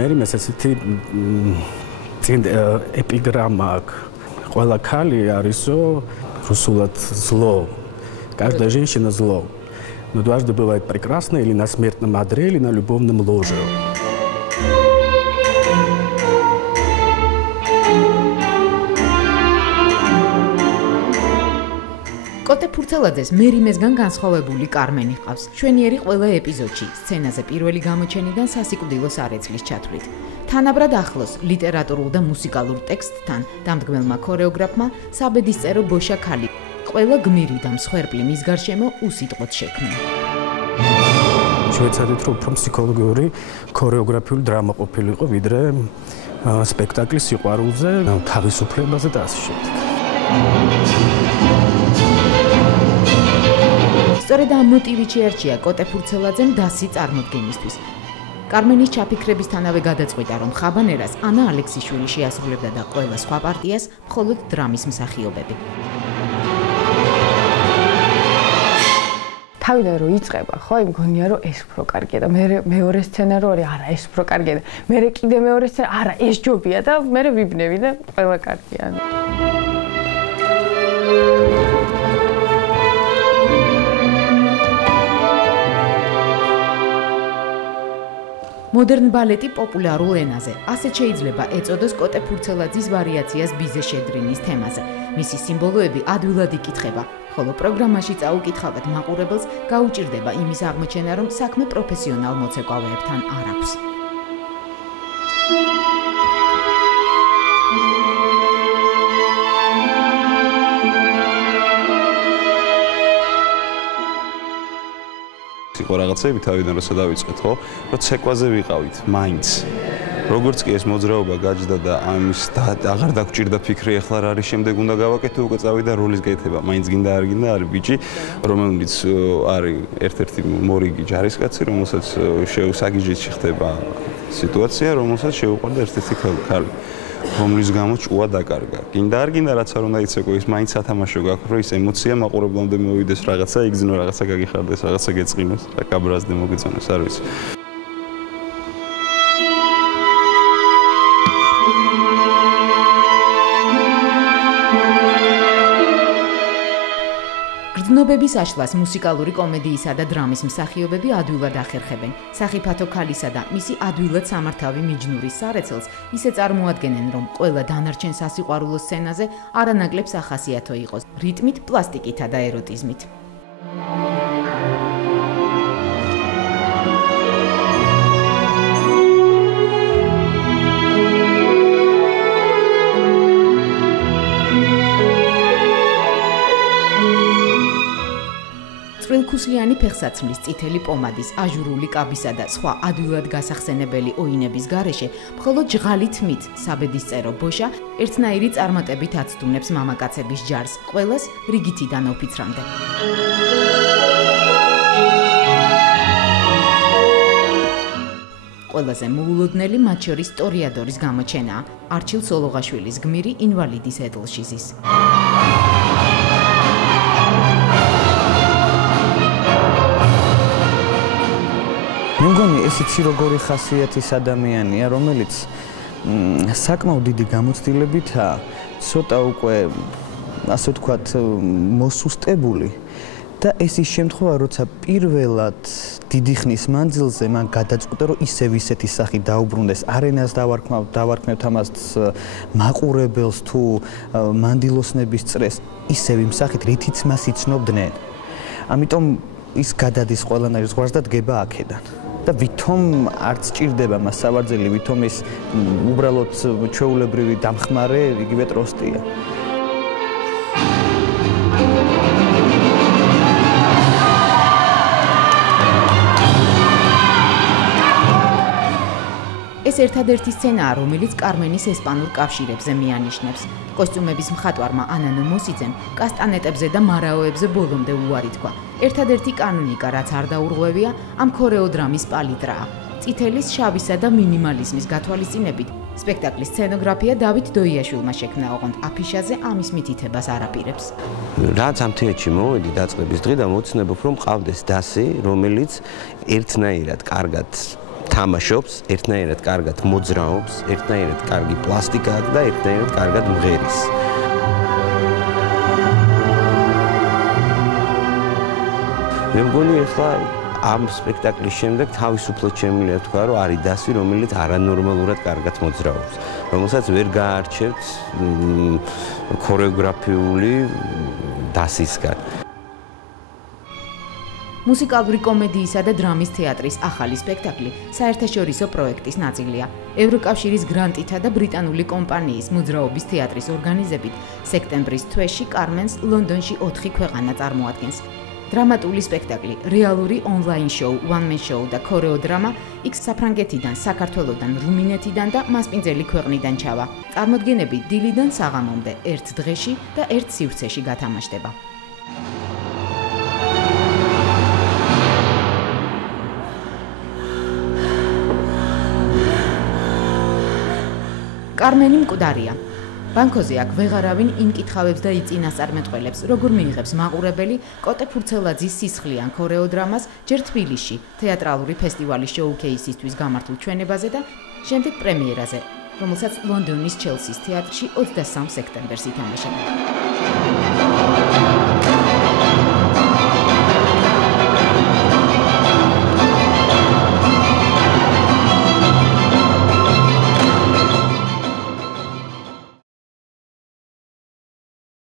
მერიმეს ესეთი эпиграмма აქვს. Ყველა ქალი არისო русულად зло. Каждая женщина зло. Но дважды бывает прекрасно или на смертном одре, или на любовном ложе. კოტე ფურცელაძეს მერიმესგან განსხვავებული კარმენი ჰყავს. ჩვენიერი ყველა ეპიზოდში სცენაზე პირველი გამოჩენიდან სასიკვდილოს არეცლის ჩათვლით. თანაბრად ახლოს ლიტერატურულ და მუსიკალურ ტექსტთან დამდგმელმა ქორეოგრაფმა საბედისწერო ბოშა ქალი ყველა გმირი და მსხვერპლი მის გარშემო უსიტყვოდ შექმნა. შევეცადეთ რომ უფრო ფსიქოლოგიური ქორეოგრაფიული დრამა ყოფილიყო ვიდრე სპექტაკლის სიყვარულზე, თავისუფლებაზე და ასე შემდეგ. სწორედ ამ მოტივით შეარჩია კოტე ფურცელაძემ დასი წარმოდგენისთვის. კარმენის ჩაფიქრებისთანავე გადაწყვიტა, რომ ხაბანერას ანა ალექსიშვილი შეასრულებდა და ყველა სხვა პარტიას მხოლოდ დრამის მსახიობები. თავიდან რომ იწყება, ხო, იმგონია რომ ეს უფრო კარგია და მეორე სცენა რო არის, არა, ეს უფრო კარგია და მე კიდე მეორე სცენა, არა, ეს ჯობია და მე ვიბნევი და ყველა კარგია. მოდერნ ბალეტი პოპულარულ ენაზე. ასეთ შეიძლება ეწოდოს კოტე ფურცელაძის ვარიაციას ბიზე შედრინის თემაზე. მისი სიმბოლოები ადვილად იკითხება, ხოლო პროგრამაში წაუკითხავად მაყურებელს გაუჭირდება იმის აღმოჩენა, რომ საქმე პროფესიონალ მოცეკვავეებთან არ აქვს. იყო რაღაცები თავიდან როცა დავიწყეთ, ხო? რომ ცეკვაზე ვიყავით, მაინც. როგორც კი ეს მოძრაობა გაჯდა და ამის აღარ დაგჭირდა ფიქრი, ახლა რა არის შემდეგ უნდა გავაკეთო, უკვე წავიდა როლის გეთება. მაინც გინდა არ გინდა, არის ბიჭი, რომელიც არის ერთ-ერთი მორიგი ჯარისკაცი, რომელსაც შეუსაგიჟეთში ხდება სიტუაცია, რომელსაც შეუყვარდა ერთ-ერთი ქალი. რომლის გამო ჭუა დაკარგა. გინდა არ გინდა რაც არ უნდა იცეკვო, ის მაინც სათამაშო გაქვს, რომ ის ემოცია მაყურებლამდე მოვიდეს, რაღაცა იგზნო, რაღაცა გაგიხარდეს, რაღაცა გეწყინოს, რა გაბრაზდე მოგეწონოს, არ ვიცი. გრძნობების აშლას მუსიკალური კომედიისა და დრამის მსახიობები ადვილად ახერხებენ. სახიფათო ქალისა და მისი ადვილად სამართავი მიჯნურის სარეცელს ისე წარმოადგენენ, რომ ყველა დანარჩენ სასიყვარულო სცენაზე არანაკლებ სახასიათო იყოს, რიტმით, პლასტიკითა და ეროტიზმით. წვრილქუსლიანი ფეხსაცმლის, წითელი პომადის, აჟურული კაბისა და სხვა ადვილად გასახსენებელი ოინების გარეშე მხოლოდ ჟღალი თმით საბედისწერო ბოშა ერთნაირი წარმატებით აცდუნებს მამაკაცების ჯარს, ყველას რიგითიდან ოფიცრამდე. ყველაზე მოულოდნელი მათ შორის ტორიადორის გამოჩენაა, არჩილ სოლოღაშვილის გმირი ინვალიდის ედლში ზის. მე მგონი ეს იცი როგორი ხასიათის ადამიანია, რომელიც საკმაოდ დიდი გამოცდილებითა ცოტა უკვე ასე ვთქვათ მოსუსტებული და ეს ის შემთხვევა, როცა პირველად დიდი ხნის მანძილზე მან გადაწყვიტა, რომ ისევ ისეთი სახი დაუბრუნდეს, არენას დავარქმევთ ამას მაყურებელს თუ მანდილოსნების წრეს, ისევ იმ სახით, რითიც მას იცნობდნენ. ამიტომ ის გადადის ყველანაირ ზღვარს და დგება აქედან. და ვითომ არც ჭირდება მას სავარძელი, ვითომ ის უბრალოდ ჩვეულებრივი დამხმარე იგივე ტროსტია. ეს ერთადერთი სცენაა, რომელიც კარმენის ესპანურ კავშირებზე მიანიშნებს. კოსტიუმების მხატვარმა ანანო მოსიძემ კასტანეტებზე და მარაოებზე ბოლომდე უარი თქვა. ერთადერთი კანონიკა, რაც არ დაურღვევია, ამ ქორეოდრამის პალიტრაა. წითელის, შავისა და მინიმალიზმის გათვალისწინებით სპექტაკლის სცენოგრაფია დავით დოიაშვილმა შექმნა, ოღონდ აფიშაზე ამის მითითებას არ აპირებს. რაც ამ თეატრში მოვედი დაწყების დღიდან მოცნებობ, რომ მყავდეს დასი, რომელიც ერთნაირად კარგად თამაშობს, ერთნაირად კარგად მოძრაობს, ერთნაირად კარგი პლასტიკა აქვს და ერთნაირად კარგად მღერის. მე მგონი ახლა ამ სპექტაკლის შემდეგ თავისუფლად შემიძლია თქვა, რომ არის დასვი, რომელიც არანორმალურად კარგად მოძრაობს, რომელსაც ვერ გაარჩევთ ქორეოგრაფიული დასისგან. მუსიკალური კომედიისა და დრამის თეატრის ახალი სპექტაკლი საერთაშორისო პროექტის ნაწილია. ევროკავშირის გრანტითა და ბრიტანული კომპანიის მოძრაობის თეატრის ორგანიზებით სექტემბრის თვეში კარმენს ლონდონში 4 ქვეყანა წარმოადგენს. დრამატული სპექტაკლი, რეალური ონლაინ შოუ, one-man show და ქორეოდრამა იქ საფრანგეთიდან, საქართველოდან, რუმინეთიდან და მასპინძელი ქვეყნიდან ჩავა. წარმოდგენები დილიდან საღამომდე ერთ დღეში და ერთ სივრცეში გათამაშდება. კარმენი მკვდარია. ბანკოზე აქ ვეღარავინ იმკითხავებს და იწინასწარმეტყველებს, როგორ მიიღებს მაყურებელი კოტე ფურცელაძის სისხლიან ქორეოდრამას ჯერ თბილისში, თეატრალური ფესტივალის შოუ-ქეისისთვის გამართულ ჩვენებაზე და შემდეგ პრემიერაზე, რომელსაც ლონდონის ჩელსის თეატრში 23 სექტემბერს ითამაშება.